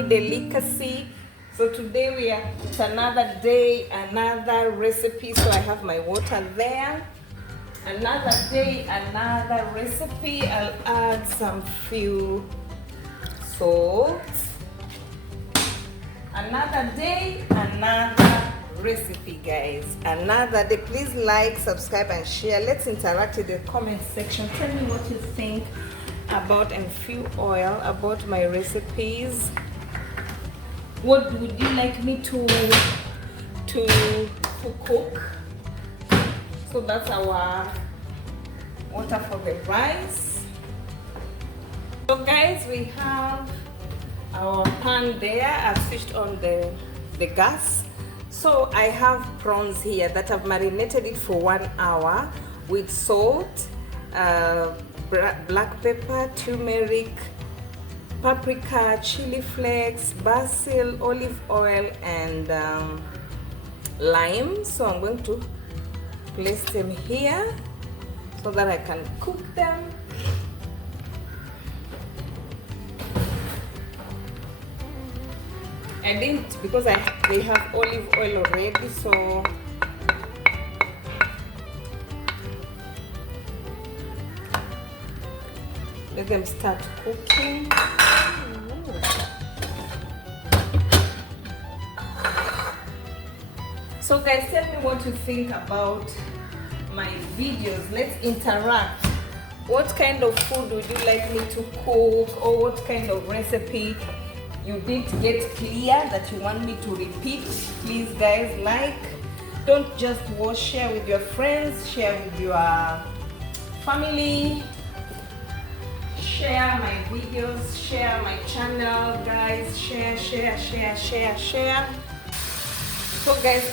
Tamani delicacy. So today it's another day, another recipe. So I have my water there. Another day, another recipe. I'll add some few salt. Another day, another recipe, guys. Another day. Please like, subscribe, and share. Let's interact in the comment section. Tell me what you think about and few oil about my recipes. What would you like me to cook? So that's our water for the rice. So guys, we have our pan there. I've switched on the gas. So I have prawns here that I've marinated it for 1 hour with salt, black pepper, turmeric, paprika, chili flakes, basil, olive oil, and lime. So I'm going to place them here so that I can cook them. I didn't, because they have olive oil already, so let them start cooking. So guys, tell me what you think about my videos. Let's interact. What kind of food would you like me to cook, or what kind of recipe you didn't get clear that you want me to repeat? Please guys, like, don't just watch, share with your friends, share with your family, share my videos, share my channel, guys. Share. So guys,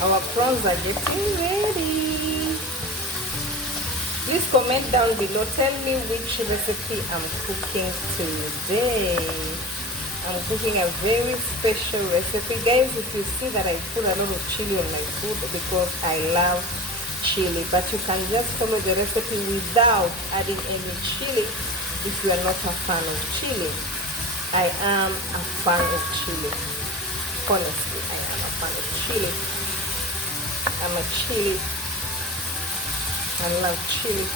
our prawns are getting ready. Please comment down below, tell me which recipe I'm cooking today. I'm cooking a very special recipe, guys. If you see that I put a lot of chili on my food, because I love chili, but you can just follow the recipe without adding any chili if you are not a fan of chili. I am a fan of chili. Honestly, I am a fan of chili. I'm a chili. I love chili.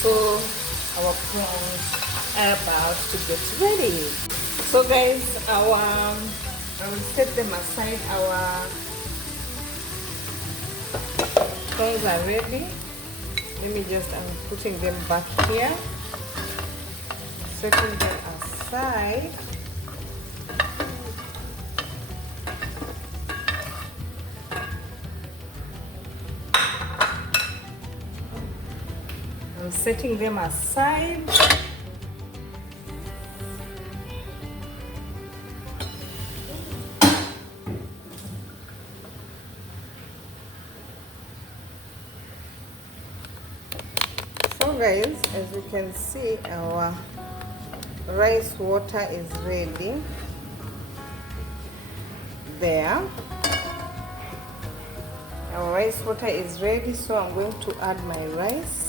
So our prawns are about to get ready. So guys, I will set them aside. Our prawns are ready. I'm putting them back here, setting them aside. I'm setting them aside. So guys, as you can see, our rice water is ready there. Our rice water is ready, so I'm going to add my rice.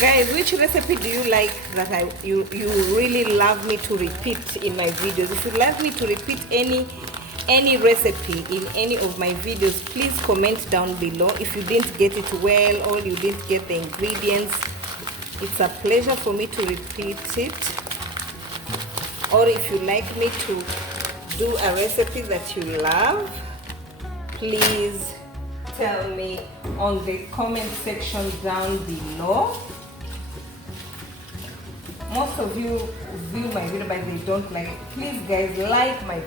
Guys, which recipe do you like that you really love me to repeat in my videos? If you'd like me to repeat any recipe in any of my videos, please comment down below. If you didn't get it well, or you didn't get the ingredients, it's a pleasure for me to repeat it. Or if you like me to do a recipe that you love, please tell me on the comment section down below. Most of you view my video but they don't like it. Please guys, like my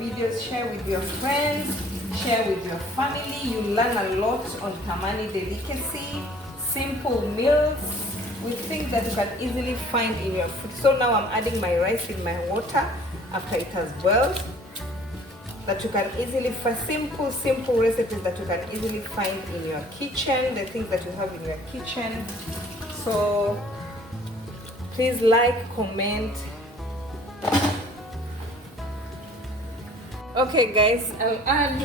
videos, share with your friends, share with your family. You learn a lot on Tamani delicacy, simple meals with things that you can easily find in your food. So now I'm adding my rice in my water after it has boiled. that you can easily find, simple recipes that you can easily find in your kitchen, the things that you have in your kitchen. So please like, comment. Okay guys, I'll add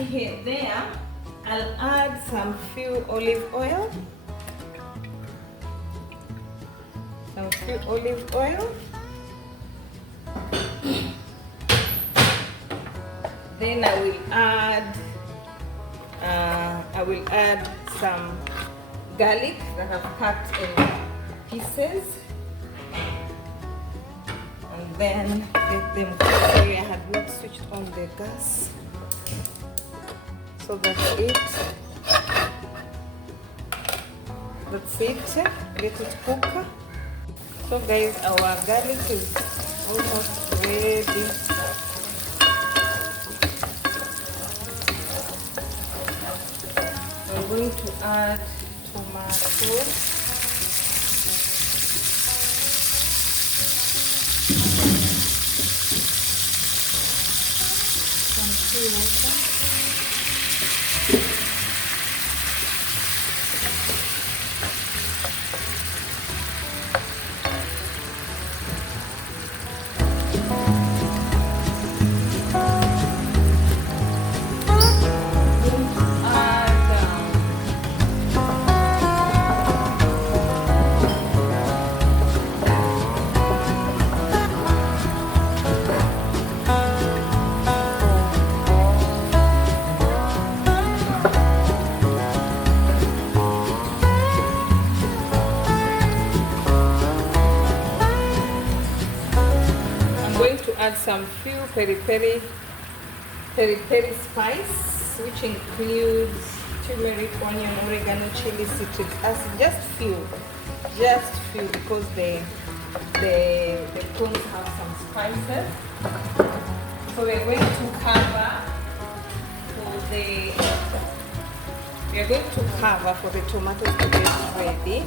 I'll add some few olive oil. Then I will add some garlic that I've cut in pieces, and then let them cook. Sorry, I had not switched on the gas, so that's it. Let it cook. So guys, our garlic is almost ready. I'm going to add tomatoes. Some tea water. Add some few peri-peri spice, which includes turmeric, onion, oregano, chili, citric acid. Just few, because the prawns have some spices. So we're going to cover for the tomatoes to get ready.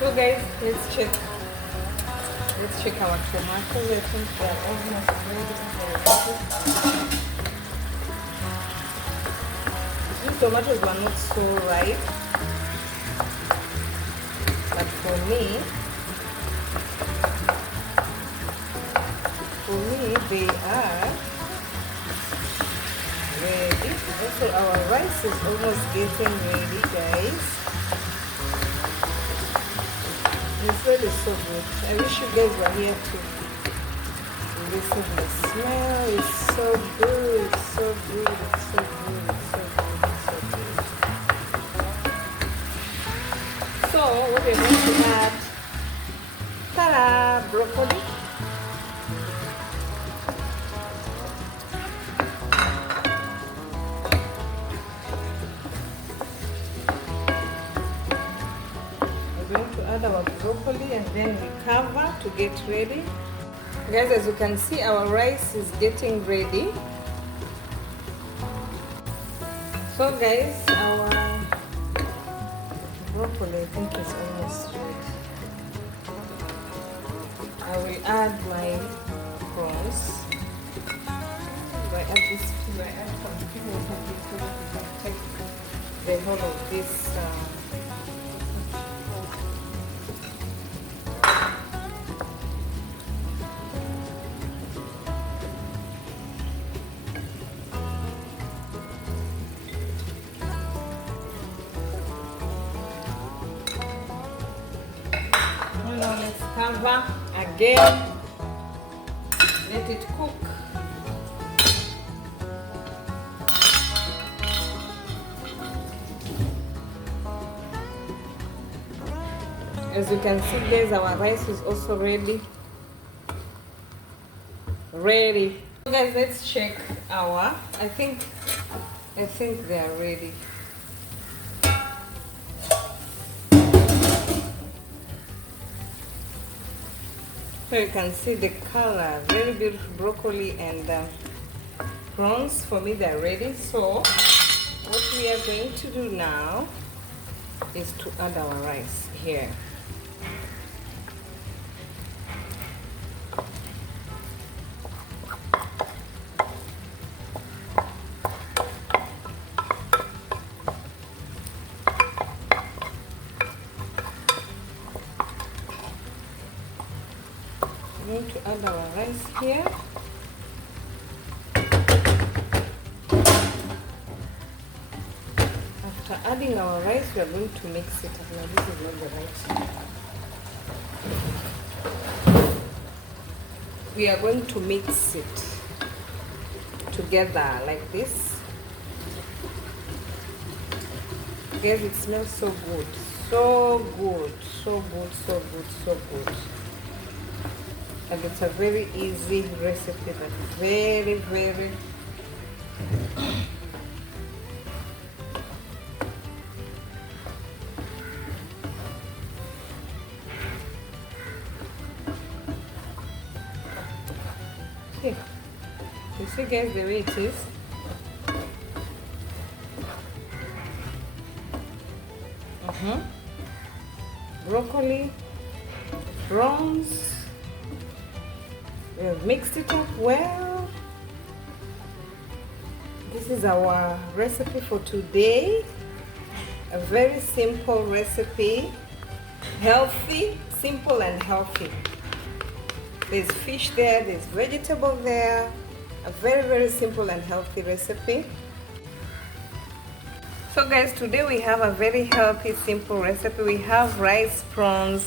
So guys, let's check our tomatoes. I think they are almost ready. These tomatoes were not so ripe, but for me they are ready. Also, our rice is almost getting ready, guys. It's really so good. I wish you guys were here to listen. The smell is so good, so good, it's so good, it's so good, it's so good. So what we're going to add, ta-da, broccoli. Add our broccoli and then we cover to get ready. Guys, as you can see, our rice is getting ready. So guys, our broccoli I think is almost ready. I will add my prawns. Do I add this? Do I add some people have take the whole of this let's cover again, let it cook. As you can see guys, our rice is also ready. So guys, let's check our, I think they are ready. So you can see the color, very beautiful broccoli and prawns. For me, they're ready. So what we are going to do now is to add our rice here. add our rice here. After adding our rice, we are going to mix it up. Now this is not the right. We are going to mix it together like this. Guys, it smells so good. So good, so good, so good, so good. And it's a very easy recipe, but very, very okay. You see guys the way it is. Broccoli, prawns. We have mixed it up well. This is our recipe for today. A very simple recipe, healthy, simple and healthy. There's fish there, there's vegetable there. A very, very simple and healthy recipe. So guys, today we have a very healthy, simple recipe. We have rice, prawns,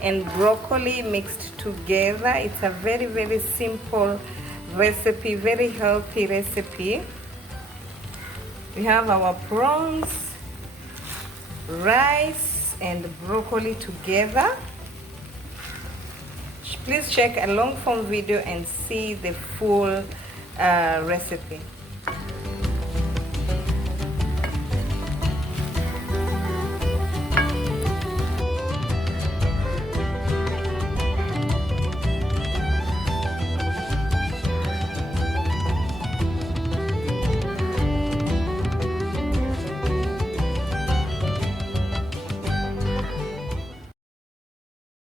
and broccoli mixed together. It's a very, very simple recipe, very healthy recipe. We have our prawns, rice, and broccoli together. Please check a long form video and see the full recipe.